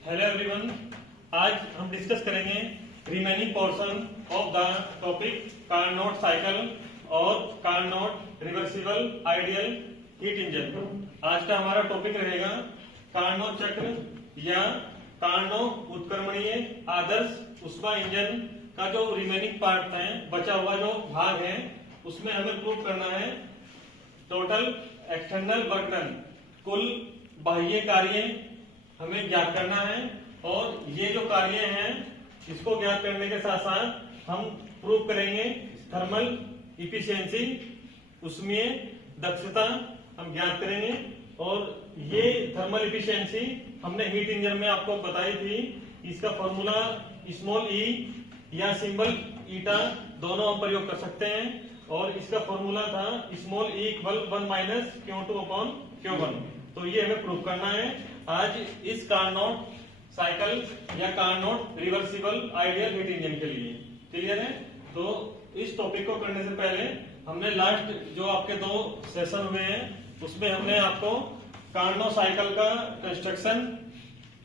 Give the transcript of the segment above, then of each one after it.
Hello everyone, आज हम discuss करेंगे remaining portion of the topic Carnot cycle और Carnot reversible ideal heat engine. आज का हमारा टॉपिक रहेगा कार्नोट चक्र या कार्नोट उत्क्रमणीय आदर्श ऊष्मा इंजन का जो रिमेनिंग पार्ट है, बचा हुआ जो भाग है, उसमें हमें प्रूव करना है टोटल एक्सटर्नल वर्क डन, कुल बाह्य कार्य हमें ज्ञात करना है। और ये जो कार्य हैं इसको ज्ञात करने के साथ साथ हम प्रूव करेंगे थर्मल इफिशियंसी, ऊष्मीय दक्षता हम ज्ञात करेंगे। और ये थर्मल इफिशियंसी हमने हीट इंजन में आपको बताई थी। इसका फॉर्मूला स्मॉल ई या सिंबल ईटा दोनों हम प्रयोग कर सकते हैं। और इसका फॉर्मूला था small E equal 1 minus Q2 upon Q1। तो ये हमें प्रूव करना है आज इस कार्नोट साइकिल या Carnot reversible ideal heat engine के लिए। क्लियर है? तो इस टॉपिक को करने से पहले हमने लास्ट जो आपके 2 सेशन हुए हैं उसमें हमने आपको कार्नोट साइकिल का कंस्ट्रक्शन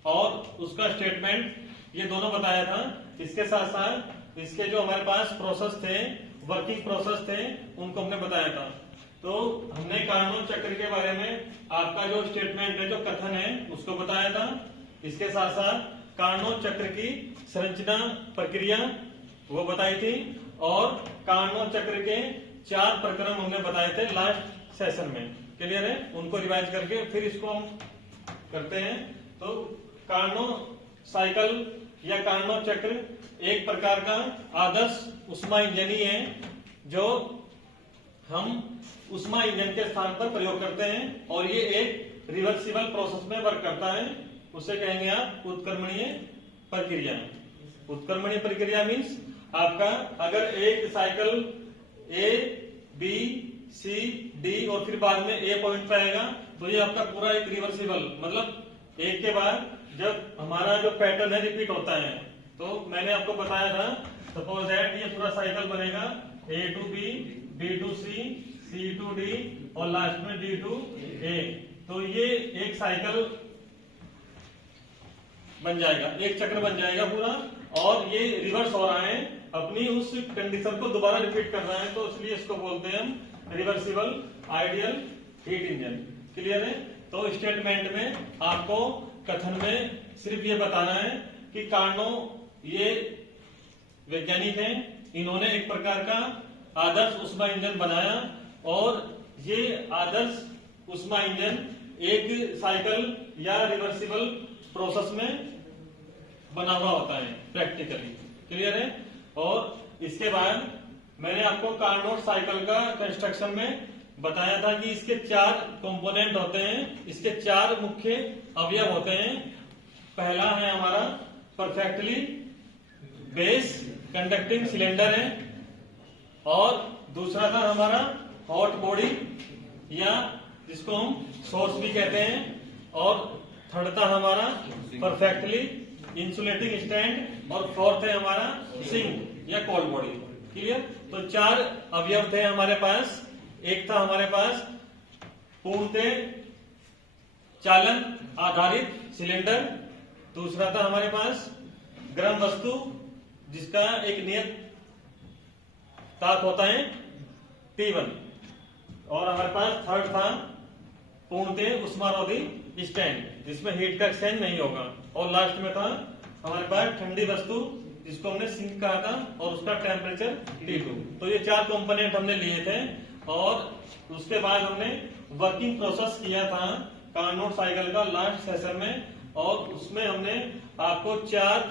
और उसका स्टेटमेंट ये दोनों बताया था। इसके साथ साथ इसके जो हमारे पास प्रोसेस थे, वर्किंग प्रोसेस थे, उनको हमने बताया था। तो हमने कार्नोट चक्र के बारे में आपका जो स्टेटमेंट है, जो कथन है, उसको बताया था। इसके साथ साथ कार्नोट चक्र की संरचना प्रक्रिया वो बताई थी। और कार्नोट चक्र के 4 प्रक्रम हमने बताए थे लास्ट सेशन में। क्लियर है? उनको रिवाइज करके फिर इसको हम करते हैं। तो कार्नोट साइकिल या कार्नोट चक्र एक प्रकार का आदर्श ऊष्मा इंजन ही है जो हम ऊष्मा इंजन के स्थान पर प्रयोग करते हैं। और ये एक रिवर्सिबल प्रोसेस में वर्क करता है। उसे कहेंगे आप उत्क्रमणीय प्रक्रिया। उत्क्रमणीय प्रक्रिया मीन्स आपका अगर एक cycle A B C D और फिर बाद में ए पॉइंट पे आएगा तो ये आपका पूरा एक रिवर्सिबल, मतलब एक के बाद जब हमारा जो पैटर्न है रिपीट होता है। तो मैंने आपको बताया था सपोज दैट ये पूरा साइकिल बनेगा A to B, B to C, C to D और लास्ट में डी टू ए। तो ये एक साइकिल बन जाएगा, एक चक्र बन जाएगा पूरा। और ये रिवर्स हो रहा है, अपनी उस कंडीशन को दोबारा रिपीट कर रहा है। तो इसलिए इसको बोलते हैं हम reversible ideal heat engine. Clear है? तो स्टेटमेंट में आपको कथन में सिर्फ ये बताना है कि कार्नोट ये वैज्ञानिक हैं, इन्होंने एक प्रकार का आदर्श ऊष्मा इंजन बनाया। और ये आदर्श ऊष्मा इंजन एक साइकिल या रिवर्सिबल प्रोसेस में बना हुआ होता है प्रैक्टिकली। क्लियर है? और इसके बाद मैंने आपको कार्नोट साइकिल का कंस्ट्रक्शन में बताया था कि इसके 4 कंपोनेंट होते हैं, इसके 4 मुख्य अवयव होते हैं। पहला है हमारा परफेक्टली बेस कंडक्टिंग सिलेंडर है। और दूसरा था हमारा हॉट बॉडी या जिसको हम सोर्स भी कहते हैं। और थर्ड था हमारा परफेक्टली इंसुलेटिंग स्टैंड। और फोर्थ है हमारा सिंक या कोल्ड बॉडी। क्लियर? तो 4 अवयव थे हमारे पास। एक था हमारे पास पूर्णतः चालन आधारित सिलेंडर। दूसरा था हमारे पास गर्म वस्तु जिसका एक नियत ताप होता है T1। और हमारे पास थर्ड था पूर्णतः उष्मारोधी स्टैंड जिसमें हीट का एक्सचेंज नहीं होगा। और लास्ट में था हमारे पास ठंडी वस्तु जिसको हमने सिंक कहा था और उसका टेम्परेचर T2। तो ये 4 कंपोनेंट हमने लिए थे। और उसके बाद हमने वर्किंग प्रोसेस किया था कार्नोट साइकिल का लास्ट सेशन में। और उसमें हमने आपको 4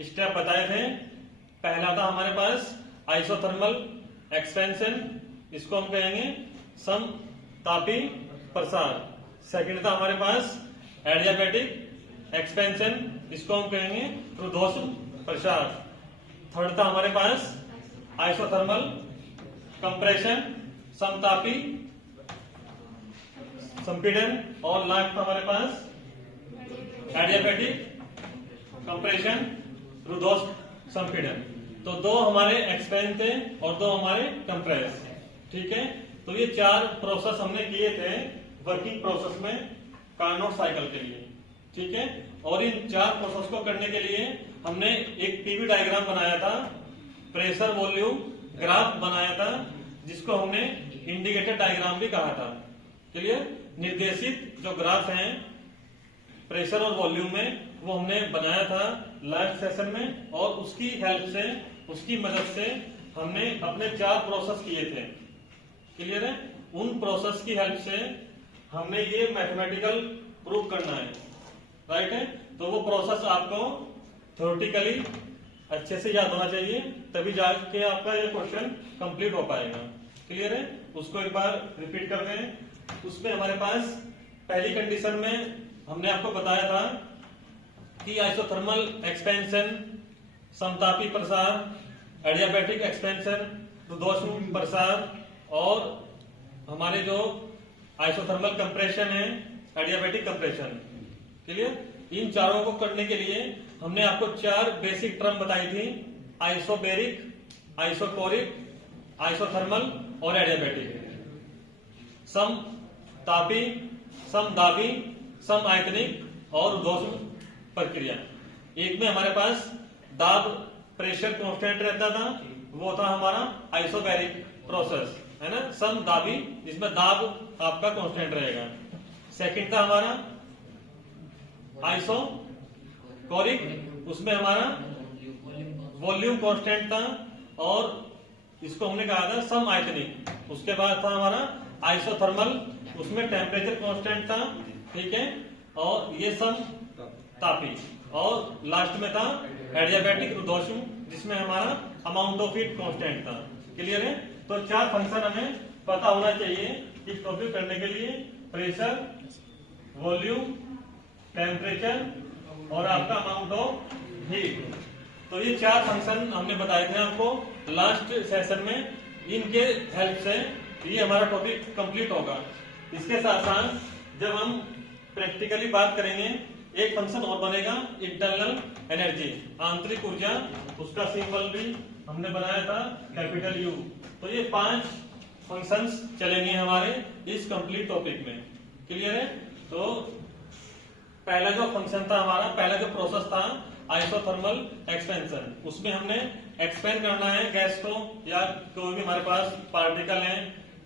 स्टेप बताए थे। पहला था हमारे पास आइसोथर्मल एक्सपेंशन, इसको हम कहेंगे समतापी प्रसार। सेकंड था हमारे पास एडियाबैटिक एक्सपेंशन, इसको हम कहेंगे रुद्धोष्म प्रसार। थर्ड था हमारे पास आइसोथर्मल कंप्रेशन, समतापी संपीड़न। और लास्ट था हमारे पास एडियाबैटिक कंप्रेशन, रुद्धोष्म संपीड़न। तो 2 हमारे एक्सपेंड थे और 2 हमारे कंप्रेस। ठीक है? तो ये 4 प्रोसेस हमने किए थे वर्किंग प्रोसेस में कार्नोट साइकिल के लिए। ठीक है। और इन 4 प्रोसेस को करने के लिए हमने एक पीवी डायग्राम बनाया था, प्रेशर वॉल्यूम ग्राफ बनाया था, जिसको हमने इंडिकेटर डायग्राम भी कहा था। क्लियर? निर्देशित जो ग्राफ हैं प्रेशर और वॉल्यूम में, वो हमने बनाया था लास्ट सेशन में, और उसकी हेल्प से, उसकी मदद से हमने अपने 4 प्रोसेस किए थे। क्लियर है? उन प्रोसेस की हेल्प से हमने ये मैथमेटिकल प्रूव करना है, राइट है। तो वो प्रोसेस आपको थ्योरेटिकली अच्छे से याद होना चाहिए, तभी जाके आपका ये क्वेश्चन कंप्लीट हो पाएगा। क्लियर है? उसको एक बार रिपीट कर दें। उसमें हमारे पास पहली कंडीशन में हमने आपको बताया था कि आइसोथर्मल एक्सपेंशन, समतापी प्रसार, एडियाबैटिक एक्सपेंशन, रुद्धोष्म प्रसार, और हमारे जो आइसोथर्मल कंप्रेशन है, एडियाबैटिक कंप्रेशन। क्लियर? इन चारों को करने के लिए हमने आपको 4 बेसिक टर्म बताई थी, आइसोबेरिक, आइसोकोरिक, आइसोथर्मल और एडियाबैटिक। समतापी, समदाबी, समआयतनिक और रुद्धोष्म प्रक्रिया। एक में हमारे पास दाब प्रेशर कांस्टेंट रहता था, वो था हमारा आइसोबेरिक प्रोसेस, है ना। समदाबी, जिसमें दाब आपका कांस्टेंट रहेगा। सेकंड था हमारा आइसोकोरिक, उसमें हमारा वॉल्यूम कांस्टेंट था, और इसको हमने कहा था समआयतनिक। उसके बाद था हमारा आइसोथर्मल, उसमें टेम्परेचर कांस्टेंट था, ठीक है, और ये समतापी। और लास्ट में था एडियाबैटिक, रुद्धोष्म, जिसमें हमारा अमाउंट ऑफ हीट कांस्टेंट था। क्लियर है? तो 4 फंक्शन हमें पता होना चाहिए कि टॉपिक करने के लिए, प्रेशर, वॉल्यूम, टेम्परेचर और आपका अमाउंट ऑफ हीट। तो ये 4 फंक्शन हमने बताए थे आपको लास्ट सेशन में। इनके हेल्प से ये हमारा टॉपिक कंप्लीट होगा। इसके साथ साथ जब हम प्रैक्टिकली बात करेंगे, एक फंक्शन और बनेगा, इंटरनल एनर्जी, आंतरिक ऊर्जा, उसका सिंबल भी हमने बनाया था कैपिटल यू। तो ये 5 फंक्शंस चलेंगे हमारे इस कंप्लीट टॉपिक में। क्लियर है? तो पहला जो फंक्शन था हमारा, पहला जो प्रोसेस था आइसोथर्मल एक्सपेंशन, उसमें हमने एक्सपेंड करना है गैस को, या कोई भी हमारे पास पार्टिकल है,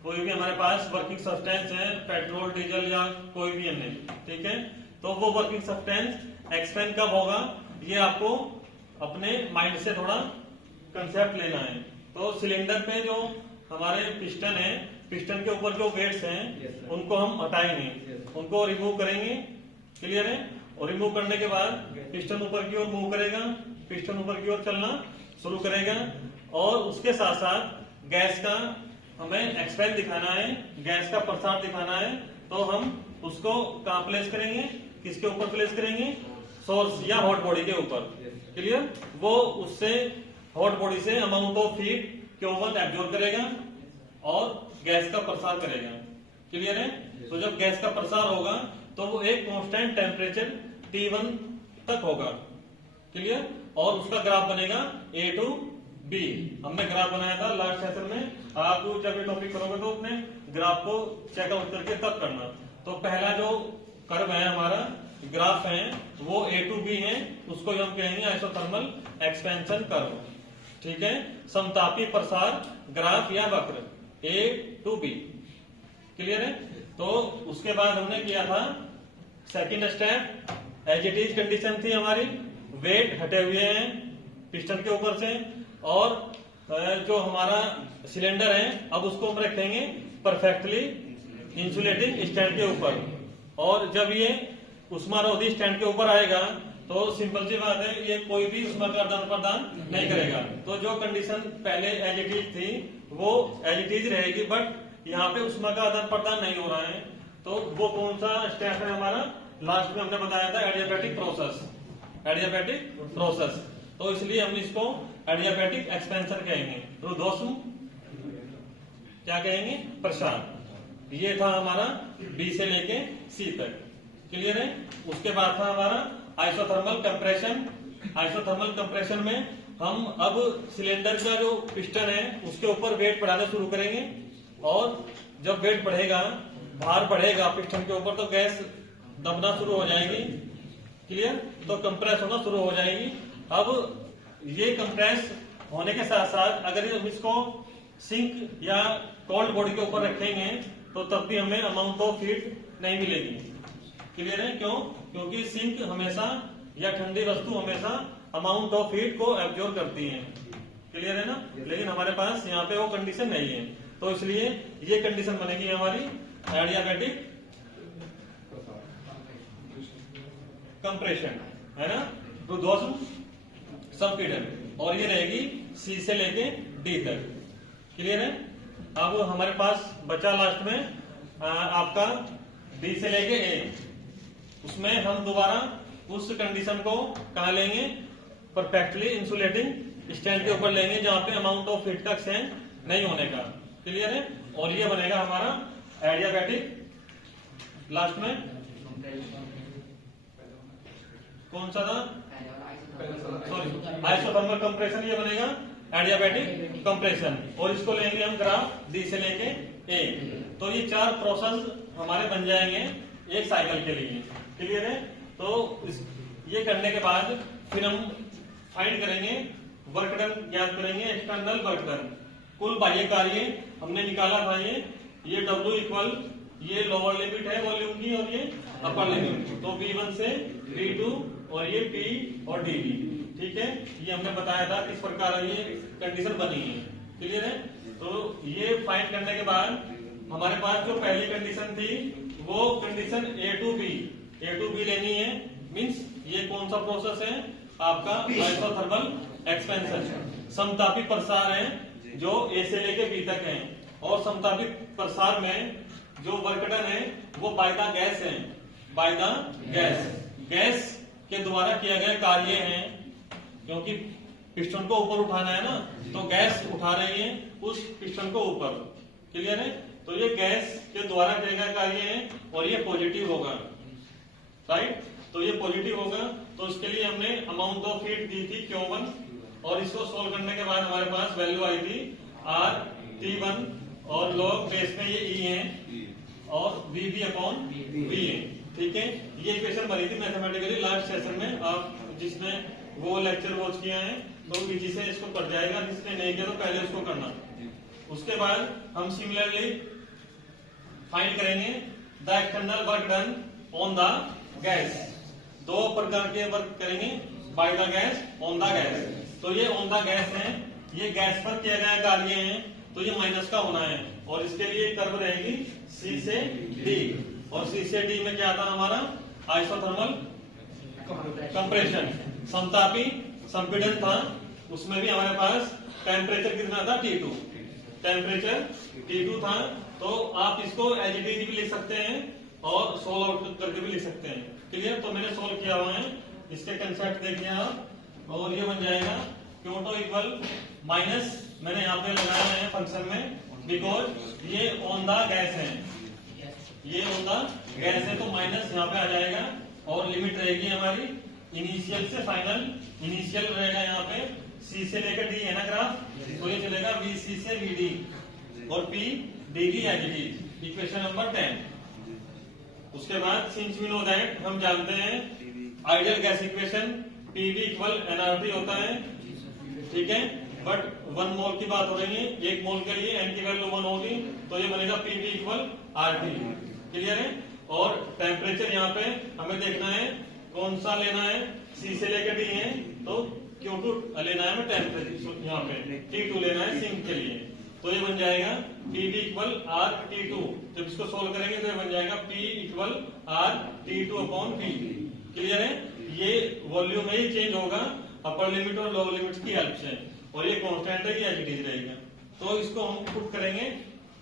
कोई भी हमारे पास वर्किंग सब्सटेंस है, पेट्रोल, डीजल या कोई भी अन्य, ठीक है। तो वो वर्किंग सब्सटेंस एक्सपेंड कब होगा, ये आपको अपने माइंड से थोड़ा कंसेप्ट लेना है। तो सिलेंडर पे जो हमारे पिस्टन है, पिस्टन के ऊपर जो वेट्स हैं उनको हम हटाएंगे, उनको रिमूव करेंगे। क्लियर है? और रिमूव करने के बाद पिस्टन ऊपर की ओर मूव करेगा, पिस्टन ऊपर की ओर चलना शुरू करेगा, और उसके साथ साथ गैस का हमें एक्सपेंड दिखाना है, गैस का प्रसार दिखाना है। तो हम उसको कहां प्लेस करेंगे, किसके ऊपर प्लेस करेंगे, सोर्स या हॉट बॉडी के ऊपर। क्लियर? वो उससे हॉट बॉडी से amount of heat Q1 absorb करेगा और गैस का प्रसार करेगा। क्लियर है? तो जब गैस का प्रसार होगा तो वो एक कांस्टेंट टेम्परेचर T1 तक होगा। क्लियर? और उसका ग्राफ बनेगा A to B। हमने ग्राफ बनाया था लास्ट सेशन में। आप जब ये टॉपिक करोगे तो अपने ग्राफ को चेकआउट करके तब करना। तो पहला जो कर्व है हमारा, ग्राफ है, वो A to B है, उसको हम कहेंगे आइसोथर्मल एक्सपेंशन कर्व। ठीक है? समतापी प्रसार ग्राफ या वक्र A to B। क्लियर है? तो उसके बाद हमने किया था second step, as it is condition थी हमारी, वेट हटे हुए हैं पिस्टन के ऊपर से, और जो हमारा सिलेंडर है अब उसको हम रखेंगे परफेक्टली इंसुलेटिंग स्टैंड के ऊपर। और जब ये उष्मारोधी स्टैंड के ऊपर आएगा तो सिंपल सी बात है, ये कोई भी उष्मा का आदान प्रदान नहीं करेगा। तो जो कंडीशन पहले एज इट इज थी वो एज इट इज रहेगी, बट यहाँ पे उष्मा का आदान प्रदान नहीं हो रहा है। तो वो कौन सा स्टेप है हमारा, लास्ट में हमने बताया था एडियाबैटिक प्रोसेस। एडियाबैटिक प्रोसेस, तो इसलिए हम इसको एडियाबैटिक एक्सपेंशन कहेंगे। रुद्धोष्म क्या कहेंगे, प्रसार। ये था हमारा बी से लेके सी तक। क्लियर है? उसके बाद था हमारा आइसोथर्मल कंप्रेशन। आइसोथर्मल कंप्रेशन में हम अब सिलेंडर का जो पिस्टन है उसके ऊपर वेट बढ़ाना शुरू करेंगे, और जब वेट बढ़ेगा, भार बढ़ेगा पिस्टन के ऊपर, तो गैस दबना शुरू हो जाएगी। क्लियर। तो कंप्रेस होना शुरू हो जाएगी। अब ये कंप्रेस होने के साथ साथ अगर हम इसको सिंक या कोल्ड बॉडी के ऊपर रखेंगे तो तब भी हमें अमाउंट ऑफ हीट नहीं मिलेगी। क्लियर है? क्यों? क्योंकि सिंक हमेशा या ठंडी वस्तु हमेशा अमाउंट ऑफ हीट को एब्जॉर्ब करती है। क्लियर है ना? लेकिन हमारे पास यहाँ पे वो कंडीशन नहीं है, तो इसलिए ये कंडीशन बनेगी हमारी एडियाबैटिक कंप्रेशन, है ना, टू दोज संपीड़न, और ये रहेगी सी से लेके डी तक। क्लियर है? अब हमारे पास बचा लास्ट में आपका डी से लेके ए, उसमें हम दोबारा उस कंडीशन को कहा लेंगे, परफेक्टली इंसुलेटिंग स्टैंड के ऊपर लेंगे जहां पे अमाउंट ऑफ हीट का एक्सचेंज नहीं होने का। क्लियर है? और ये बनेगा हमारा एडियाबैटिक लास्ट में कौन सा था, सॉरी आइसोथर्मल कंप्रेशन, ये बनेगा एडियाबैटिक कंप्रेशन। और इसको लेंगे हम ग्राफ डी से लेके ए। तो ये 4 प्रोसेस हमारे बन जाएंगे एक साइकिल के लिए। क्लियर है? तो ये करने के बाद फिर हम फाइंड करेंगे वर्क डन, ज्ञात करेंगे एक्सटर्नल वर्क डन। कुल बाह्य कार्य हमने निकाला था, ये W इक्वल, ये लोअर लिमिट है वॉल्यूम की और ये अपर लिमिट, तो V1 से V2 और ये P और DV। ठीक है, ये हमने बताया था किस प्रकार ये कंडीशन बनी है। क्लियर है? तो ये फाइंड करने के बाद हमारे पास जो पहली कंडीशन थी वो कंडीशन A to B लेनी है। मींस ये कौन सा प्रोसेस है आपका, आइसोथर्मल एक्सपेंशन। समतापी प्रसार है जो A से लेके B तक है, और समतापी प्रसार में जो वर्क डन है वो बाय द गैस है, बाय द गैस के द्वारा किया गया कार्य है। क्योंकि पिस्टन को ऊपर उठाना है ना, तो गैस उठा रही है उस पिस्टन को ऊपर। क्लियर है? तो ये गैस के द्वारा किया गया कार्य है और ये पॉजिटिव होगा, राइट। तो ये पॉजिटिव होगा, तो इसके लिए हमने अमाउंट ऑफ हीट दी थी Q1, और इसको सोल्व करने के बाद हमारे पास वैल्यू आई थी RT1, और लॉग बेस में ये E है और VB अपॉन V है। ठीक है, ये इक्वेशन बनी थी मैथमेटिकली लास्ट सेशन में। आप जिसने वो लेक्चर वॉच किया है तो इजी से इसको कर जाएगा, जिसने नहीं किया तो पहले उसको करना। उसके बाद हम सिमिलरली फाइंड करेंगे the external work done on the gas. 2 प्रकार के वर्क करेंगे, by the gas, on the gas. तो ये ऑन द गैस है, ये गैस पर किया गया कार्य है, तो ये माइनस का होना है, और इसके लिए कर्व रहेगी C से D, और C से D में क्या आता हमारा आइसोथर्मल कंप्रेशन। समतापी संपीड़न था, उसमें भी हमारे पास टेम्परेचर कितना था T2, टेम्परेचर T2 था। तो आप इसको एज इट इज भी लिख सकते हैं और सोल्व आउट करके भी लिख सकते हैं। क्लियर? तो मैंने सोल्व किया हुआ है, इसके कंसेप्ट देखिए आप, और ये बन जाएगा Q2 इक्वल माइनस, मैंने यहाँ पे लगाया है फंक्शन में, बिकॉज ये ऑन द गैस है, ये ऑन द गैस है, तो माइनस यहाँ पे आ जाएगा, और लिमिट रहेगी हमारी इनिशियल से फाइनल। इनिशियल रहेगा यहाँ पे C से लेकर D है ना ग्राफ, तो ये चलेगा VC से VD और P DV as it is, equation number 10। उसके बाद सिंस वी नो दैट, हम जानते हैं ideal gas equation PV equal nRT होता है। ठीक है, बट 1 मोल की बात हो रही है, 1 मोल के लिए n की वैल्यू 1 होगी, तो ये बनेगा PV इक्वल RT। क्लियर है? और टेम्परेचर यहाँ पे हमें देखना है कौन सा लेना है, C से लेकर D है, तो Q2 लेना है हमें टेम्परेचर, यहाँ पे T2 लेना है सिंक के लिए, तो ये बन जाएगा PV इक्वल RT2। जब इसको सोल्व करेंगे तो ये बन जाएगा P equal RT2 upon P। Clear है? ये वॉल्यूम में ही चेंज होगा अपर लिमिट और लोअर लिमिट की हेल्प से, और ये कांस्टेंट है कि एज इट इज रहेगा। तो इसको हम पुट करेंगे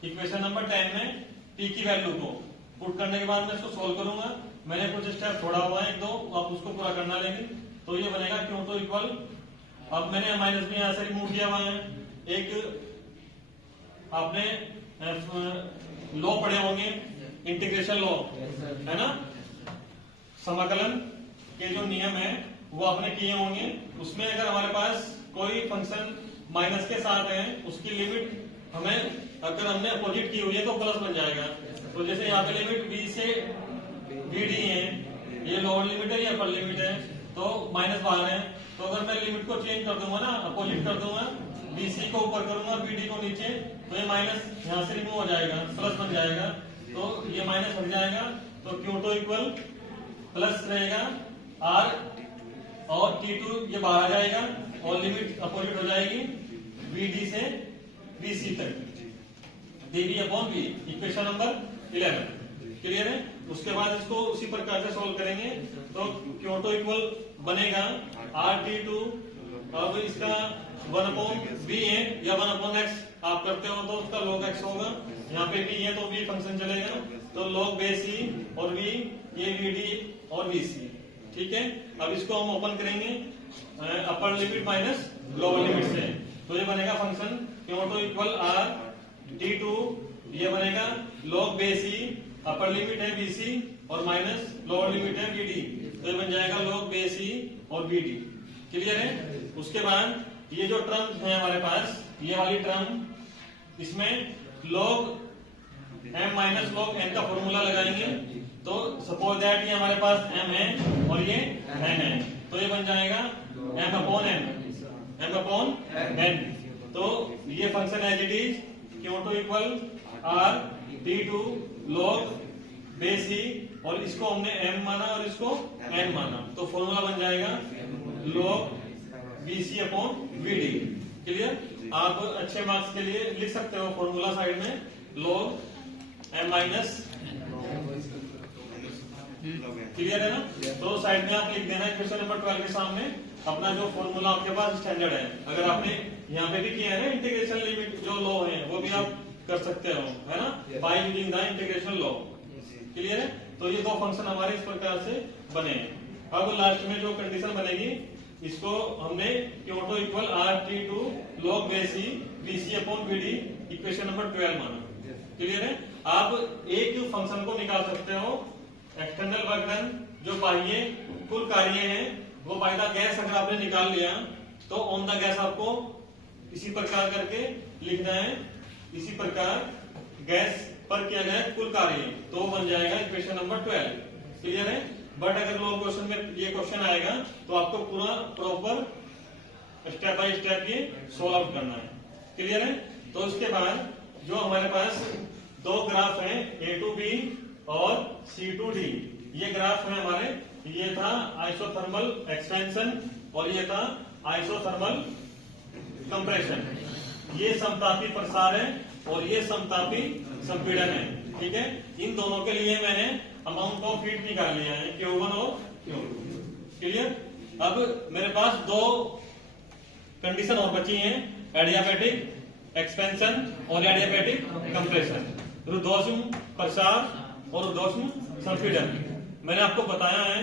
इक्वेशन नंबर 10 में, P की वैल्यू को पुट करने के बाद मैं इसको सोल्व करूंगा। मैंने कुछ स्टेप छोड़ा हुआ है, 1-2 आप उसको पूरा करना लेंगे, तो ये बनेगा Q2 इक्वल, अब मैंने माइनस भी यहाँ से रिमूव किया हुआ है। एक आपने लॉ पढ़े होंगे, इंटीग्रेशन लॉ, है ना, समाकलन के जो नियम है वो आपने किए होंगे। उसमें अगर हमारे पास कोई फंक्शन माइनस के साथ है, उसकी लिमिट हमें अगर हमने अपोजिट की हुई है तो प्लस बन जाएगा। तो जैसे यहाँ पे लिमिट B से BD है, ये लोअर लिमिट है, ये अपर लिमिट है, तो माइनस बाहर है। तो अगर मैं लिमिट को चेंज कर दूंगा ना, अपोजिट कर दूंगा, BC को ऊपर करूंगा और BD को नीचे, तो ये माइनस यहाँ से रिमूव हो जाएगा, प्लस बन जाएगा, तो ये माइनस हट जाएगा, तो Q2 इक्वल प्लस रहेगा R और T2 ये बाहर आ जाएगा और लिमिट अपोजिट हो जाएगी BD से BC तक, dB upon B, equation number 11। Clear है? उसके बाद इसको उसी प्रकार से सॉल्व करेंगे, तो Q2 इक्वल बनेगा RT2, अब इसका 1/B है या 1/x आप करते हो तो उसका log x होगा, यहाँ पे B है तो B फंक्शन चलेगा, तो log base C और V ये VD और VC। ठीक है, अब इसको हम ओपन करेंगे upper limit minus lower limit से, तो ये बनेगा फंक्शन Q2 इक्वल RT2, ये बनेगा log base C, upper limit है BC और माइनस लोअर लिमिट है BD, तो ये बन जाएगा log base C और BD। क्लियर है? उसके बाद ये जो टर्म है हमारे पास, ये वाली टर्म, इसमें log m minus log n का फॉर्मूला लगाएंगे, तो सपोज दैट ये हमारे पास m है और ये n है, तो ये बन जाएगा m अपॉन n। तो ये function as it is Q2 equal RT2 log base C, और इसको हमने m माना और इसको n माना, तो फॉर्मूला बन जाएगा log BC upon VD। Clear? आप अच्छे मार्क्स के लिए लिख सकते हो फॉर्मूला साइड में, log m माइनस। क्लियर है ना? तो साइड में आप लिख देना क्वेश्चन नंबर 12 के सामने अपना जो फॉर्मूला आपके पास स्टैंडर्ड है। अगर आपने यहाँ पे भी किया है ना इंटीग्रेशन लिमिट जो लॉ है, वो भी आप कर सकते हो, है ना, by using the integration law. Clear है? तो ये दो फंक्शन हमारे इस प्रकार से बने हैं। अब लास्ट में जो कंडीशन बनेगी, इसको हमने Q2 equal RT2 log base C BC upon BD equation number 12 माना। क्लियर है? आप एक फंक्शन को निकाल सकते हो, एक्सटर्नल वर्क डन जो बाह्य कुल कार्य है वो बाय द गैस अगर आपने निकाल लिया, तो ऑन द गैस आपको इसी प्रकार करके लिखना है, इसी प्रकार गैस पर किया गया कुल कार्य, तो बन जाएगा इक्वेशन नंबर 12। क्लियर है? बट अगर लोग क्वेश्चन में ये क्वेश्चन आएगा तो आपको पूरा प्रॉपर स्टेप बाय स्टेप ये सोल्व आउट करना है। क्लियर है? तो इसके बाद जो हमारे पास दो ग्राफ हैं A to B और C to D, ये ग्राफ है हमारे, ये था आइसोथर्मल एक्सपेंशन और ये था आइसोथर्मल कंप्रेशन। ये समतापी प्रसार है और ये समतापी संपीड़न है। ठीक है, इन दोनों के लिए मैंने अमाउंट ऑफ हीट निकाल लिया है, Q1 और Q2। क्लियर? अब मेरे पास दो कंडीशन और बची हैं, एडियाबैटिक एक्सपेंशन और एडियाबैटिक कंप्रेशन, रुद्धोष्म प्रसार और रुद्धोष्म संपीड़न। मैंने आपको बताया है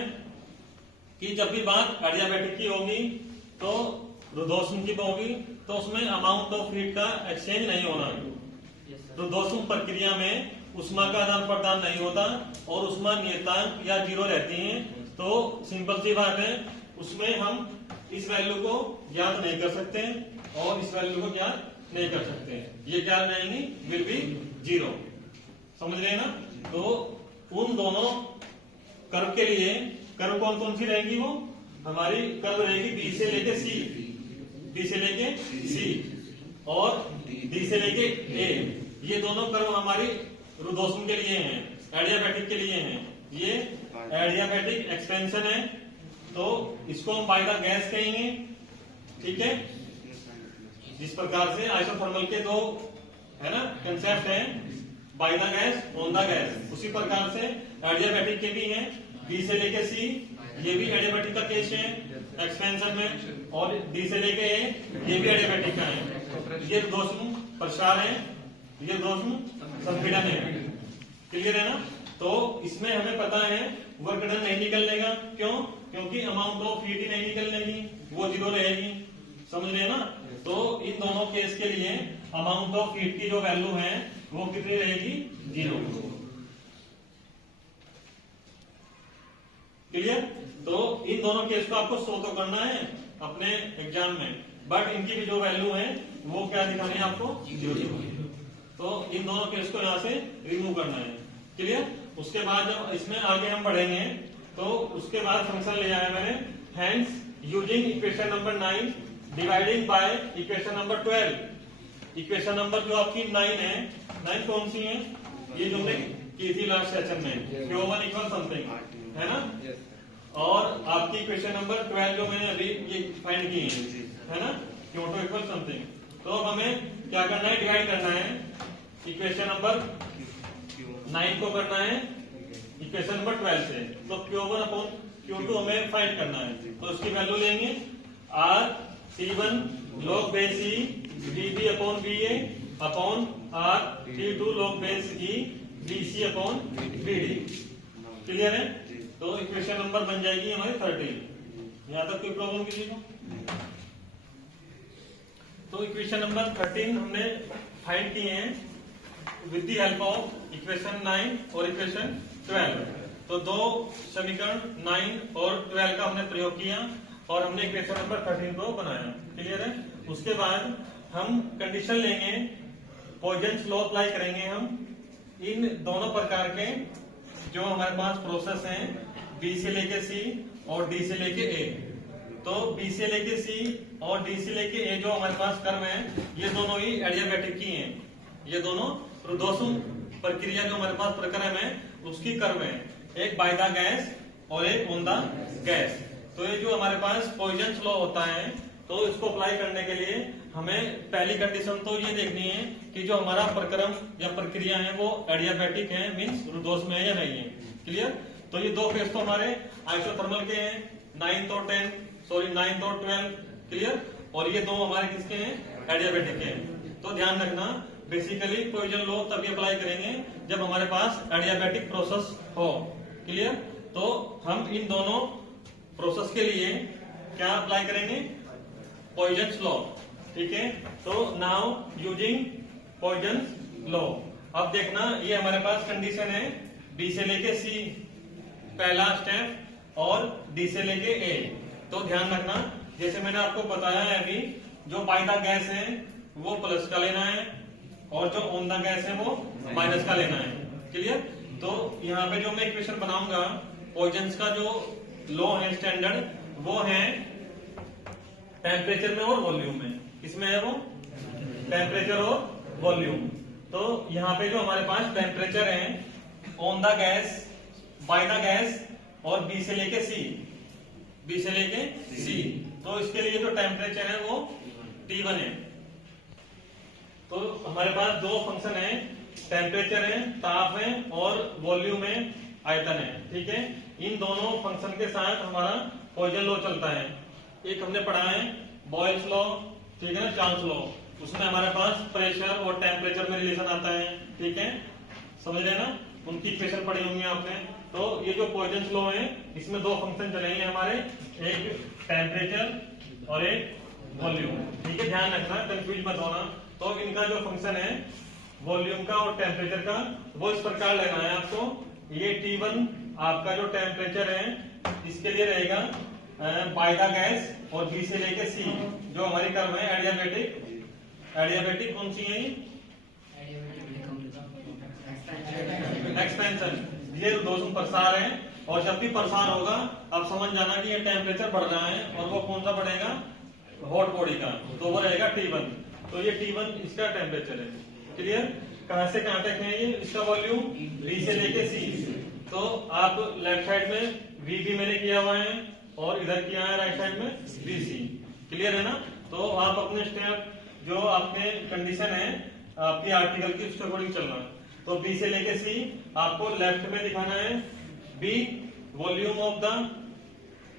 कि जब भी बात एडियाबैटिक की होगी तो रुद्धोष्म की होगी, तो उसमें अमाउंट ऑफ हीट का एक्सचेंज नहीं होना है। रुद्धोष्म प्रक्रिया में उष्मा का आदान प्रदान नहीं होता और उष्मा नियतांक या जीरो रहती है, तो सिंपल सी बात है, उसमें हम इस वैल्यू को ज्ञात नहीं कर सकते और इस वैल्यू को ज्ञात नहीं कर सकते। ये क्या रहेंगी? Will be zero. समझ रहे हैं ना? तो उन दोनों कर्व के लिए कर्व कौन कौन सी रहेगी? वो हमारी कर्व रहेगी B से लेके C, B से लेके C और D से लेके A। ये दोनों कर्व हमारी रुद्धोष्म के लिए हैं, एडियाबैटिक के लिए हैं। ये एडियाबैटिक एक्सपेंशन है, तो इसको हम बाय द गैस कहेंगे। ठीक है, जिस प्रकार से आइसोथर्मल के दो है ना कंसेप्ट है, by the gas, on the gas, उसी प्रकार से एडियाबैटिक के भी हैं, B से लेके C, ये भी एडियाबैटिक का केस है एक्सपेंशन में, और D से लेके A, ये भी एडियाबैटिक का है। ये रुद्धोष्म प्रसार है, ये रुद्धोष्म संपीड़न है। क्लियर है ना? तो इसमें हमें पता है वर्क डन नहीं निकलने का। क्यों? क्योंकि अमाउंट ऑफ हीट ही नहीं निकलने की, वो जीरो रहेगी। समझ रहे ना? तो इन दोनों केस के लिए अमाउंट ऑफ हीट की जो वैल्यू है वो कितनी रहेगी? जीरो। क्लियर? तो इन दोनों केस को आपको शो तो करना है अपने एग्जाम में, बट इनकी भी जो वैल्यू है वो क्या दिखानी है आपको? जीरो। तो इन दोनों केस को यहाँ से रिमूव करना है। क्लियर? उसके बाद जब इसमें आगे हम बढ़ेंगे तो उसके बाद फंक्शन ले आया मैंने, hence using equation number 9 dividing by equation number 12। Equation number जो आपकी 9 है, 9 कौन सी है, ये जो हमने की थी लास्ट सेशन में, Q1 इक्वल समथिंग, है ना। और आपकी इक्वेशन नंबर 12 जो मैंने अभी ये फाइंड की है ना, Q2 इक्वल समथिंग। तो अब हमें क्या करना है, डिवाइड करना है इक्वेशन नंबर 9 को करना है इक्वेशन नंबर 12 से। तो Q1 अपॉन Q2 हमें फाइंड करना है, तो उसकी वैल्यू लेंगे R T1 log base E dB upon BA upon R T2 log base E BC upon BD। Clear है। तो इक्वेशन नंबर बन जाएगी हमारी 13। यहाँ तक कोई प्रॉब्लम किसी को? तो इक्वेशन नंबर 13 हमने फाइंड किए हैं with the help of equation 9 और इक्वेशन 12। तो दो समीकरण 9 और 12 का हमने प्रयोग किया और हमने इक्वेशन नंबर 13 को बनाया। क्लियर है। उसके बाद हम कंडीशन लेंगे, पॉइजन्स लॉ अप्लाई करेंगे हम इन दोनों प्रकार के जो हमारे पास प्रोसेस हैं, बी से लेके सी और डी से लेके ए। तो बी से लेके सी और डी से लेके ए जो हमारे पास कर्म है, ये दोनों ही एडियाबैटिक की हैं। ये दोनों रुडोसुम प्रक्रिया जो हमारे पास प्रक्रम है उसकी कर्म है, एक बाय द गैस और एक ऑन द गैस। तो ये जो हमारे पास पॉइजन्स लॉ होता है, तो इसको अप्लाई करने के लिए हमें पहली कंडीशन तो ये देखनी है कि जो हमारा प्रक्रम या प्रक्रिया है वो एडियाबैटिक है, मींस रुडोस में है या नहीं है। क्लियर। तो ये दो फेस तो हमारे आइसोथर्मल के हैं, 9 और 12। क्लियर। और ये दो हमारे किसके हैं, एडियाबैटिक के हैं। तो ध्यान रखना, बेसिकली पॉइजन लॉ तभी अप्लाई करेंगे जब हमारे पास एडियाबैटिक प्रोसेस हो। क्लियर। तो हम इन दोनों प्रोसेस के लिए क्या अप्लाई करेंगे, पॉइजन्स लॉ। ठीक है। तो नाउ यूजिंग पॉइजन्स लॉ। अब देखना, ये हमारे पास कंडीशन है बी से लेके सी पहला स्टेप और डी से लेके ए। तो ध्यान रखना, जैसे मैंने आपको बताया है अभी, जो बाय द गैस है वो प्लस का लेना है और जो ऑन द गैस है वो माइनस का लेना है। क्लियर। तो यहाँ पे जो मैं इक्वेशन बनाऊंगा, पॉइजन्स का जो लॉ है स्टैंडर्ड, वो है टेम्परेचर में और वॉल्यूम में। इसमें है वो टेम्परेचर और वॉल्यूम। तो यहाँ पे जो हमारे पास टेम्परेचर है on the gas, by the gas और बी से लेके सी, बी से लेके सी। तो इसके लिए जो टेम्परेचर है वो T1 है। तो हमारे पास दो फंक्शन है, टेम्परेचर है, ताप है, और वॉल्यूम है, आयतन है। ठीक है। इन दोनों फंक्शन के साथ हमारा पॉइजन लॉ चलता है। एक हमने पढ़ा है बॉयल्स लॉ, ठीक है ना, चांस लॉ। उसमें हमारे पास प्रेशर और टेम्परेचर में रिलेशन आता है। ठीक है, समझ रहे ना, उनकी इक्वेशन पढ़ी होंगी आपने। तो ये जो पॉइजन्स लॉ है, इसमें दो फंक्शन चलेंगे हमारे, एक टेम्परेचर और एक वॉल्यूम। ठीक है, ध्यान रखना, कंफ्यूज मत होना। तो इनका जो फंक्शन है वॉल्यूम का और टेम्परेचर का, वो इस प्रकार लेना है आपको। ये T1 आपका जो टेम्परेचर है इसके लिए रहेगा बाय द गैस और बी से लेके सी, जो हमारी कर्म है एडियाबैटिक। एडियाबैटिक कौन सी है, एक्सपेंशन। ये दोनों प्रसार है, और जब भी प्रसार होगा आप समझ जाना कि ये टेम्परेचर बढ़ रहा है, और वो कौन सा बढ़ेगा, हॉट बॉडी का, तो वो रहेगा T1। तो ये T1 इसका टेम्परेचर है। क्लियर। कहां से कहां तक है ये, इसका वॉल्यूम बी से लेके सी। तो आप लेफ्ट साइड में VB मैंने किया हुआ है और इधर किया है राइट साइड में BC। क्लियर है ना। तो आप अपने स्टेप जो आपने कंडीशन है आपकी आर्टिकल की, उसके अकॉर्डिंग चलना है। तो बी से लेके सी आपको लेफ्ट में दिखाना है B volume of the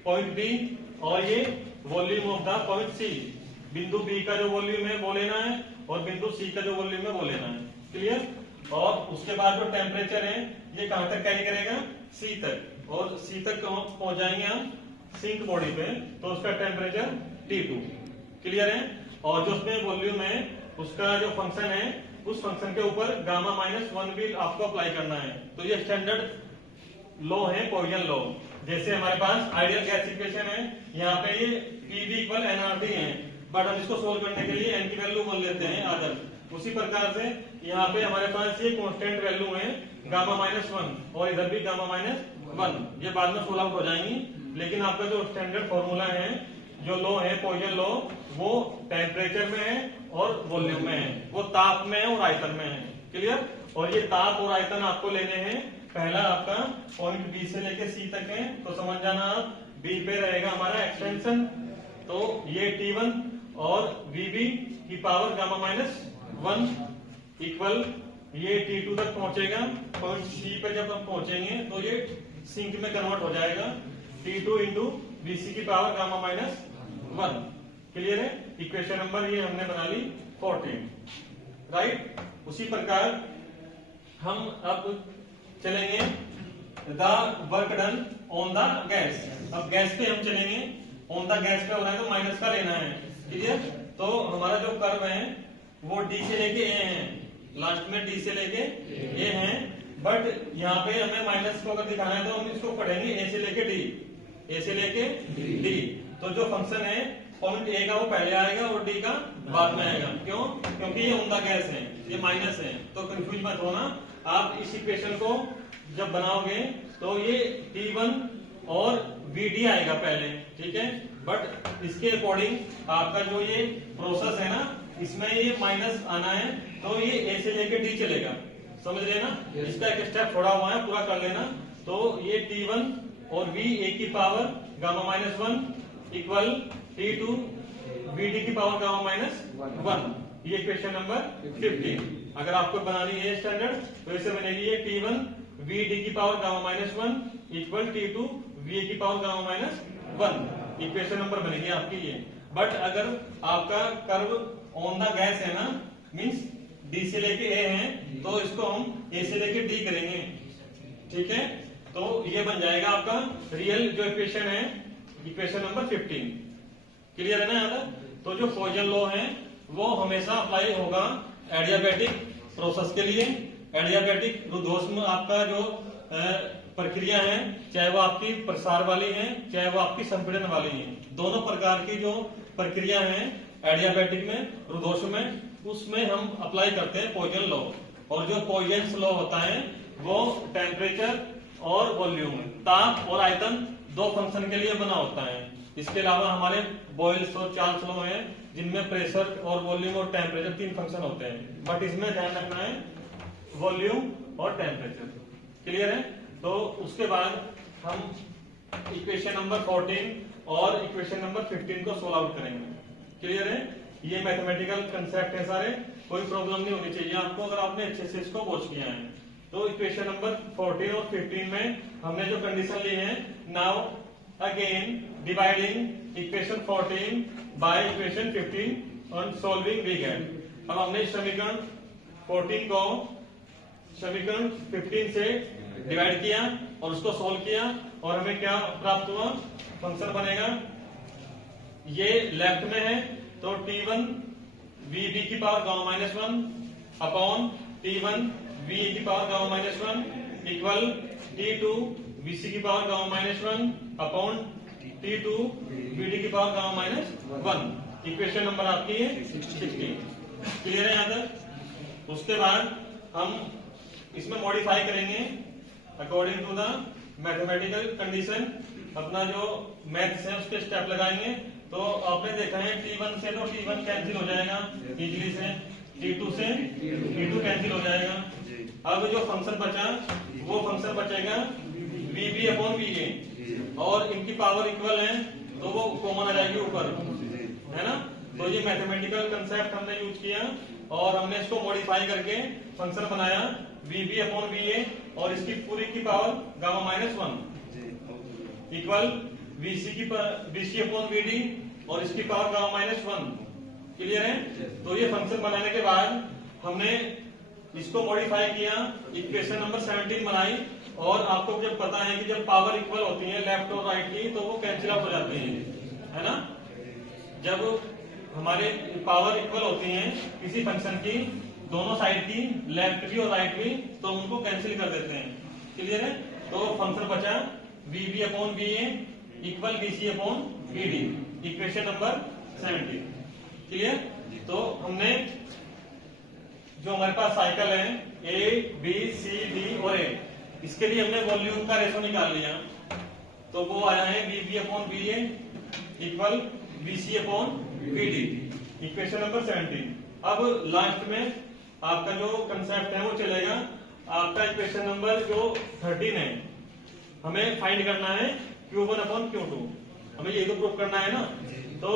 point B, और ये volume of the point C. बिंदु बी का जो वॉल्यूम है वो लेना है, और बिंदु सी का जो वॉल्यूम है वो लेना है। क्लियर। और उसके बाद जो टेम्परेचर है ये कहां तक कैरी करेगा, सी तक, और सी तक पहुंच जाएंगे हम सिंक बॉडी पे, तो उसका टेम्परेचर T2। क्लियर है। और जो उसमें वॉल्यूम है उसका जो फंक्शन है, उस फंक्शन के ऊपर गामा-1 भी आपको अप्लाई करना है। तो ये स्टैंडर्ड लॉ है पॉइजन लॉ। जैसे हमारे पास आइडियल गैस इक्वेशन है, यहाँ पे ये PV इक्वल nRT है, बट हम इसको सोल्व करने के लिए n की वैल्यू 1 लेते हैं आदर्श। उसी प्रकार से यहाँ पे हमारे पास ये कांस्टेंट वैल्यू है गामा-1, और इधर भी गामा-1 1। ये बाद में सोल्व आउट हो जाएंगी, लेकिन आपका जो स्टैंडर्ड फॉर्मूला है, जो लॉ है पॉइजन लॉ, वो टेम्परेचर में है और वॉल्यूम में है, वो ताप में है और आयतन में है। क्लियर? और ये ताप और आयतन आपको लेने हैं। पहला आपका पॉइंट बी से लेके सी तक है, तो समझ जाना आप बी पे रहेगा हमारा एक्सटेंशन, तो ये T1 और VB की पावर गामा माइनस 1 इक्वल ये T2 तक पहुंचेगा। पॉइंट सी पे जब हम पहुंचेंगे तो ये सिंक में कन्वर्ट हो जाएगा, T2 इंटू VC की पावर गामा माइनस 1। क्लियर है? इक्वेशन नंबर ये हमने बना ली 14, राइट। उसी प्रकार हम अब चलेंगे the work done on the gas. अब गैस पे हम चलेंगे, ऑन द गैस पे हो रहा है तो माइनस का लेना है। क्लियर? तो हमारा जो कर्व है वो डी से लेके ए है, लास्ट में डी से लेके ए है, बट यहाँ पे हमें माइनस को अगर दिखाना है तो हम इसको पढ़ेंगे ए से लेके डी, ए से लेके डी। तो जो फंक्शन है पॉइंट ए का वो पहले आएगा और डी का बाद में आएगा। क्यों? क्योंकि ये ऑन द गैस है, ये माइनस है, तो कंफ्यूज मत होना। आप इस इक्वेशन को जब बनाओगे तो ये T1 और VD आएगा पहले, ठीक है, बट इसके अकॉर्डिंग आपका जो ये प्रोसेस है ना, इसमें ये माइनस आना है, तो ये ए से लेके डी चलेगा। समझ लेना, इसका एक स्टेप छोड़ा हुआ है, पूरा कर लेना। तो ये T1 और V ए की power gamma minus 1 equal T2 VD की पावर गामा माइनस 1। ये क्वेश्चन नंबर 15। अगर आपको बनानी है स्टैंडर्ड तो इसे बनेगी ये T1 VD की power gamma minus 1 equal T2 VA की power gamma minus 1। Equation number बनेगी आपकी ये। बट अगर आपका कर्व ऑन द गैस है ना, मींस डी से लेके ए है, तो इसको हम ए से लेके डी करेंगे, ठीक है। तो ये बन जाएगा आपका रियल जो इक्वेशन है, इक्वेशन नंबर 15। क्लियर है ना यार? तो जो पॉइजन लॉ है वो हमेशा अप्लाई होगा एडियाबैटिक प्रोसेस के लिए। एडियाबैटिक रुद्धोष्म आपका जो प्रक्रिया है, चाहे वो आपकी प्रसार वाली है, चाहे वो आपकी संपीड़न वाली है, दोनों प्रकार की जो प्रक्रिया है एडियाबैटिक में, रुद्धोष्म में, उसमें हम अप्लाई करते हैं पॉइजन लॉ। और जो पॉइजन लॉ होता है वो टेम्परेचर और वॉल्यूम, ताप और आयतन, दो फंक्शन के लिए बना होता है। इसके अलावा हमारे बॉयल्स और चार्ल्स लॉ है, जिनमें प्रेशर और वॉल्यूम और टेम्परेचर 3 फंक्शन होते हैं, बट इसमें ध्यान रखना है वॉल्यूम और टेम्परेचर। क्लियर है? तो उसके बाद हम इक्वेशन नंबर 14 और इक्वेशन नंबर 15 को सोल्व आउट करेंगे। क्लियर है? ये मैथमेटिकल कंसेप्ट है सारे, कोई प्रॉब्लम नहीं होनी चाहिए आपको अगर आपने अच्छे से इसको वॉच किया है। तो इक्वेशन नंबर 14 और 15 में हमने जो कंडीशन ली है, now again dividing equation 14 by equation 15 और सॉल्विंग वी गेट। अब हमने समीकरण 14 को समीकरण 15 से डिवाइड किया और उसको सॉल्व किया, और हमें क्या प्राप्त हुआ? फंक्शन बनेगा, ये लेफ्ट में है तो T1 VB की power gamma minus 1 upon T1 VA की power gamma minus 1 equal T2 VC की power gamma minus 1 upon T2 VD की power gamma minus 1। Equation number आपकी है 16। क्लियर है यहाँ तक? उसके बाद हम इसमें मॉडिफाई करेंगे according to the mathematical condition. अपना जो मैथ्स है उसके स्टेप लगाएंगे। तो आपने देखा है T1 से तो T1 कैंसिल हो जाएगा इजीली से, T2 से T2 कैंसिल हो जाएगा। अब जो फंक्शन बचा वो फंक्शन बचेगा VB अपॉन VA, और इनकी पावर इक्वल है तो वो कॉमन आ जाएगी ऊपर, है ना। तो ये मैथमेटिकल कंसेप्ट हमने यूज किया और हमने इसको मॉडिफाई करके फंक्शन बनाया VB अपॉन VA, और इसकी पूरी की power gamma minus 1 equal VC upon VD और इसकी पावर गामा माइनस 1। क्लियर है? तो ये फंक्शन बनाने के बाद हमने इसको मॉडिफाई किया, इक्वेशन नंबर 17 बनाई, और आपको जब पता है कि जब पावर इक्वल होती है लेफ्ट और राइट की तो वो कैंसिल आउट हो जाती है ना। जब हमारे पावर इक्वल होती है किसी फंक्शन की, दोनों साइड की, लेफ्ट की और राइट की, तो उनको कैंसिल कर देते हैं। क्लियर है? तो फंक्शन बचा VB upon VA equal VC upon VD, equation number 17। Clear? तो हमने जो हमारे पास साइकिल है A B C D और A, इसके लिए हमने वॉल्यूम का रेशो निकाल लिया, तो वो आया है VB upon VA equal VC upon VD, equation number 17। अब लास्ट में आपका जो कंसेप्ट है वो चलेगा, आपका इक्वेशन नंबर जो 13 है, हमें फाइंड करना है Q1 अपॉन Q2, हमें ये तो प्रूफ करना है ना। तो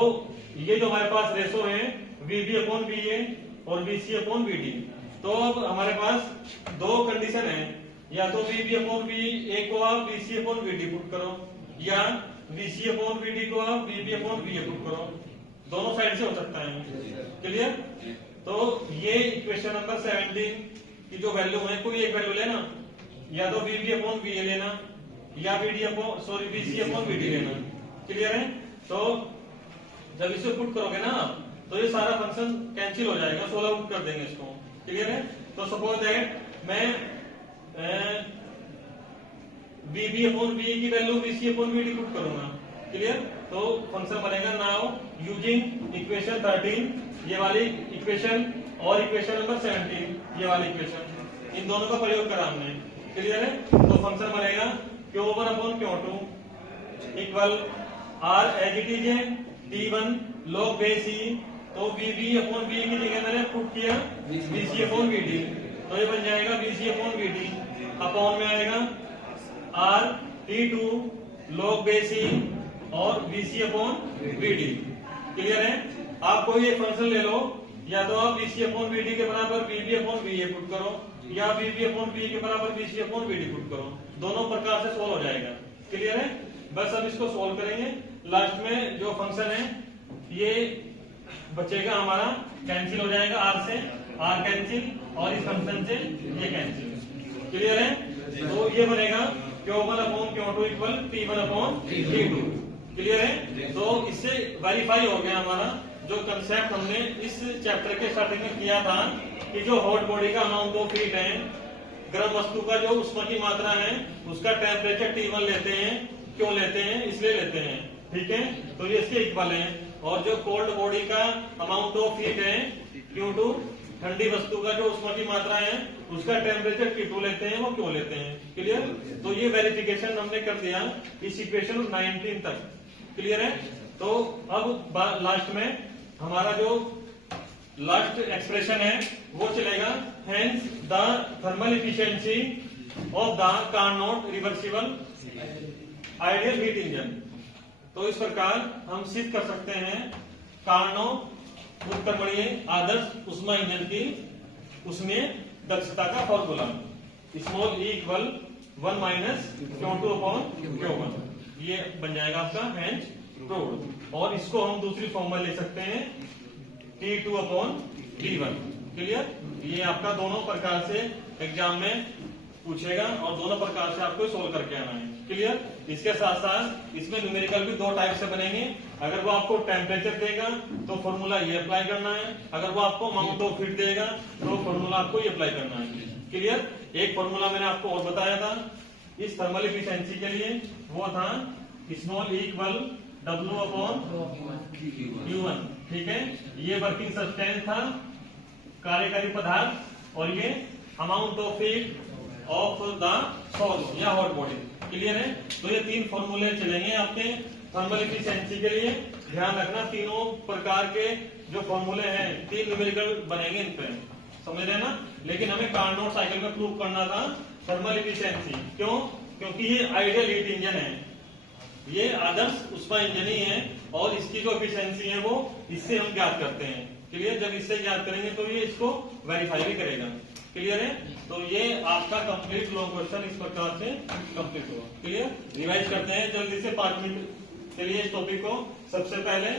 ये जो हमारे पास रेशो है VB अपॉन VA और VC अपॉन VD, तो अब हमारे पास दो कंडीशन है, या तो VB अपॉन VA को आप VC अपॉन VD पुट करो, या VC अपॉन VD को आप VB अपॉन VA पुट करो, दोनों साइड से हो सकता है। क्लियर? तो ये इक्वेशन नंबर 17 की जो वैल्यू है, कोई एक वैल्यू लेना, या तो VB अपॉन VA लेना, या VC अपॉन VD लेना। क्लियर है? तो जब इसे पुट करोगे ना तो ये सारा फंक्शन कैंसिल हो जाएगा, 16 पुट कर देंगे इसको। क्लियर है? तो सपोज दैट मैं VB अपॉन VA की value VC upon VD put करूंगा। क्लियर? तो फंक्शन बनेगा नाउ यूजिंग इक्वेशन 13, ये वाली इक्वेशन, और इक्वेशन नंबर 17 ये वाली इक्वेशन, इन दोनों का प्रयोग करा हमने। क्लियर है? तो फंक्शन बनेगा Q1 upon Q2 equal R as it is है T1 log बेस E, तो VB अपॉन VA की जगह मैंने पुट किया VC अपॉन VD, तो ये बन जाएगा VC अपॉन VD अपॉन में आएगा R T2 log base E और VC अपॉन VD। क्लियर है? आप कोई एक फंक्शन ले लो, या तो आप VC अपॉन VD के बराबर VB अपॉन VA पुट करो, या VB अपॉन VA के बराबर VC अपॉन VD पुट करो, दोनों प्रकार से सोल्व हो जाएगा। क्लियर है? बस अब इसको सोल्व करेंगे, लास्ट में जो फंक्शन है ये बचेगा हमारा, कैंसिल हो जाएगा R से, R कैंसिल, और इस फंक्शन से ये कैंसिल। क्लियर है? तो ये बनेगा Q1 upon Q2 equal T1 upon T2। Clear है? तो इससे वेरीफाई हो गया हमारा जो कंसेप्ट हमने इस चैप्टर के स्टार्टिंग में किया था, कि जो हॉट बॉडी का अमाउंट ऑफ हीट है, गर्म वस्तु का जो उष्मा की मात्रा है, उसका टेम्परेचर T1 लेते हैं। क्यों लेते हैं? इसलिए लेते हैं। ठीक है? तो ये इसके इक्वल है। और जो कोल्ड बॉडी का अमाउंट ऑफ हीट है Q2, ठंडी वस्तु का जो उष्मा की मात्रा है, उसका टेम्परेचर T2 लेते हैं, वो क्यों लेते हैं। क्लियर? तो ये वेरिफिकेशन हमने कर दिया इस इक्वेशन 19 तक। क्लियर है? तो अब लास्ट में हमारा जो लास्ट एक्सप्रेशन है वो चलेगा, hence the thermal efficiency of the Carnot reversible ideal heat engine. तो इस प्रकार हम सिद्ध कर सकते हैं कार्नोट उत्क्रमणीय आदर्श उष्मा इंजन की उसमें दक्षता का formula, small e equal 1 minus Q2 upon Q1, ये बन जाएगा आपका हेंस प्रूव्ड। और इसको हम दूसरी फॉर्म में ले सकते हैं T2 अपॉन T1। क्लियर? ये आपका दोनों प्रकार से एग्जाम में पूछेगा, और दोनों प्रकार से आपको सोल्व करके आना है। क्लियर? इसके साथ साथ इसमें न्यूमेरिकल भी दो टाइप से बनेंगे। अगर वो आपको टेम्परेचर देगा तो फॉर्मूला ये अप्लाई करना है, अगर वो आपको अमाउंट ऑफ हीट देगा तो फॉर्मूला आपको ये अप्लाई करना है। क्लियर? एक फॉर्मूला मैंने आपको और बताया था इस थर्मल इफिशिएंसी के लिए, वो था small e equal W upon Q1। ठीक है? ये वर्किंग सब्सटेंस था, कार्यकारी पदार्थ, और ये amount of heat of the source या हॉट बॉडी। क्लियर है? तो ये तीन फॉर्मूले चलेंगे आपके थर्मल इफिशिएंसी के लिए। ध्यान रखना, तीनों प्रकार के जो फॉर्मूले हैं, तीन न्यूमेरिकल बनेंगे इन पे, समझ रहे ना। लेकिन हमें कार्नोट साइकिल में प्रूव करना था थर्मल इफिशिएंसी। क्यों? क्योंकि ये आइडियल हीट इंजन है, ये आदर्श उष्मा इंजन ही है, और इसकी जो एफिशिएंसी है वो इससे हम ज्ञात करते हैं। क्लियर? जब इससे ज्ञात करेंगे तो ये इसको वेरीफाई भी करेगा। क्लियर है? तो ये आपका कंप्लीट लॉन्ग क्वेश्चन इस प्रकार से कंप्लीट हुआ। क्लियर? रिवाइज करते हैं जल्दी से 5 मिनट के लिए इस टॉपिक को। सबसे पहले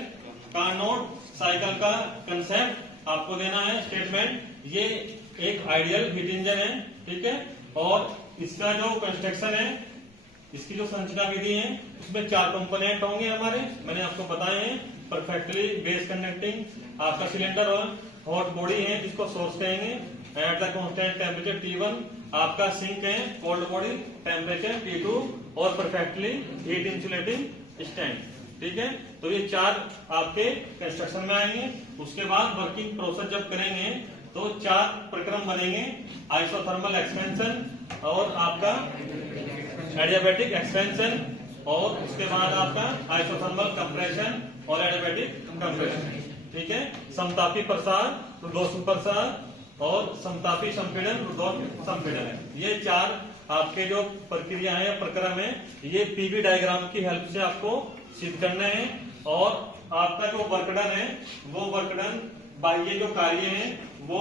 कार्नोट साइकिल का कंसेप्ट आपको देना है, स्टेटमेंट। ये एक आइडियल हीट इंजन है, ठीक है, और इसका जो कंस्ट्रक्शन है, इसकी जो संरचना विधि है, उसमें 4 कंपोनेंट होंगे हमारे, मैंने आपको बताए हैं। परफेक्टली बेस कंडक्टिंग आपका सिलेंडर और हॉट बॉडी है जिसको सोर्स कहेंगे, at the constant temperature T1 आपका सिंक है, कोल्ड बॉडी टेम्परेचर T2, और परफेक्टली हीट इंसुलेटिंग स्टैंड। ठीक है? तो ये 4 आपके कंस्ट्रक्शन में आएंगे। उसके बाद वर्किंग प्रोसेस जब करेंगे तो 4 प्रक्रम बनेंगे, आइसोथर्मल एक्सपेंशन, और आपका एडियाबैटिक एक्सपेंशन, और उसके बाद आपका आइसोथर्मल कंप्रेशन और एडियाबैटिक कंप्रेशन। ठीक है, समतापी प्रसार, रुद्धोष्म प्रसार और समतापी संपीड़न, रुद्धोष्म संपीड़न, ये 4 आपके जो प्रक्रिया है, प्रक्रम है, ये पीवी डायग्राम की हेल्प से आपको सिद्ध करना है। और आपका जो वर्कडन है, वो वर्कडन बाह्य जो कार्य है वो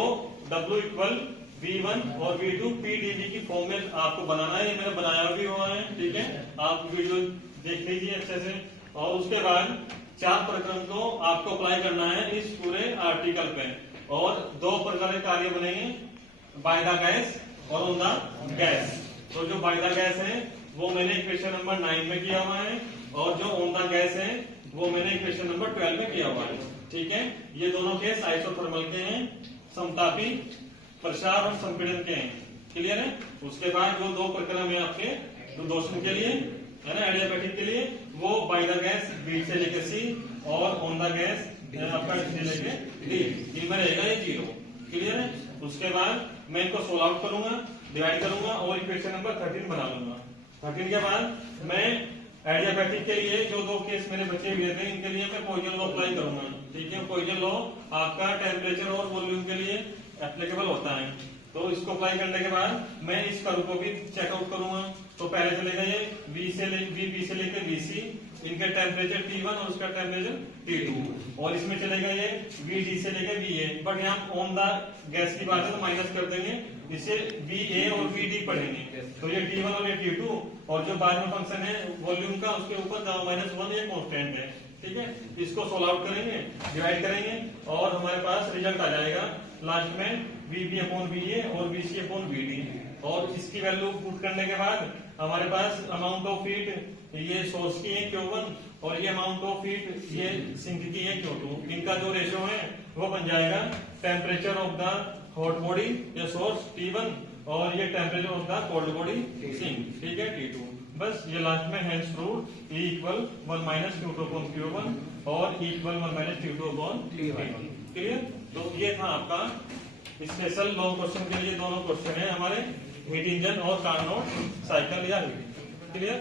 W = V1 और V2 PdV की फॉर्म में आपको बनाना है। ये मैंने बनाया भी हुआ है, ठीक है, आप वीडियो देख लीजिए अच्छे से। और उसके बाद 4 प्रक्रम को आपको अप्लाई करना है इस पूरे आर्टिकल पे। और 2 प्रकार के कार्य बनेंगे, बाय द गैस और ऑन द गैस। तो जो बाय द गैस है वो मैंने इक्वेशन नंबर 9 में किया हुआ है, और जो ऑन द गैस है वो मैंने इक्वेशन नंबर 12 में किया हुआ है। ठीक है, ये दोनों केस आइसोथर्मल के हैं, समतापी प्रसार और संपीड़न के हैं। क्लियर है। उसके बाद जो 2 प्रक्रम है आपके रुद्धोष्म के लिए है ना, एडियाबैटिक के लिए, वो बाय द गैस B से लेकर C और ऑन द गैस आपका से लेकर D में रहेगा ये 0। क्लियर है। उसके बाद मैं इनको सोल्व आउट करूंगा, डिवाइड करूंगा और इक्वेशन नंबर 13 बना लूंगा। 13 के बाद मैं एडियाबैटिक के लिए जो 2 केस मेरे बचे हुए थे, इनके लिए मैं पॉइजन लॉ अप्लाई करूंगा। ठीक है, पॉइजन लॉ आपका टेम्परेचर और वॉल्यूम के लिए एप्लीकेबल होता है। तो इसको अप्लाई करने के बाद मैं इस कर्व को भी चेकआउट करूंगा। तो पहले चलेगा ये B से लेकर BC, इनका टेम्परेचर T1 और उसका टेम्परेचर T2, और इसमें चलेगा ये VD से लेकर VA। बट यहाँ ऑन द गैस की बात है तो माइनस कर देंगे, इसे VA और VD पढ़ेंगे। तो ये T1 और ये T2, और जो बाद में फंक्शन है वॉल्यूम का, उसके ऊपर -1 ये कांस्टेंट है। ठीक है, इसको सोल्व आउट करेंगे, डिवाइड करेंगे, और हमारे पास रिजल्ट आ जाएगा लास्ट में VB/VA और VC/VD। और इसकी वैल्यू पुट करने के बाद हमारे पास अमाउंट ऑफ हीट ये सोर्स की है Q1, और ये अमाउंट ऑफ हीट ये सिंक की है Q2। इनका जो रेशियो है वो बन जाएगा temperature of the hot body या सोर्स T1 और ये temperature of the cold body sink, ठीक है, T2। बस ये लास्ट में हैंस प्रूव्ड E = 1 - Q2/Q1 और E = 1 - Q2/T1। क्लियर। तो ये था आपका स्पेशल लॉन्ग क्वेश्चन के लिए दोनों क्वेश्चन है हमारे, हीट इंजन और कार्नोट साइकिल या हीट। क्लियर।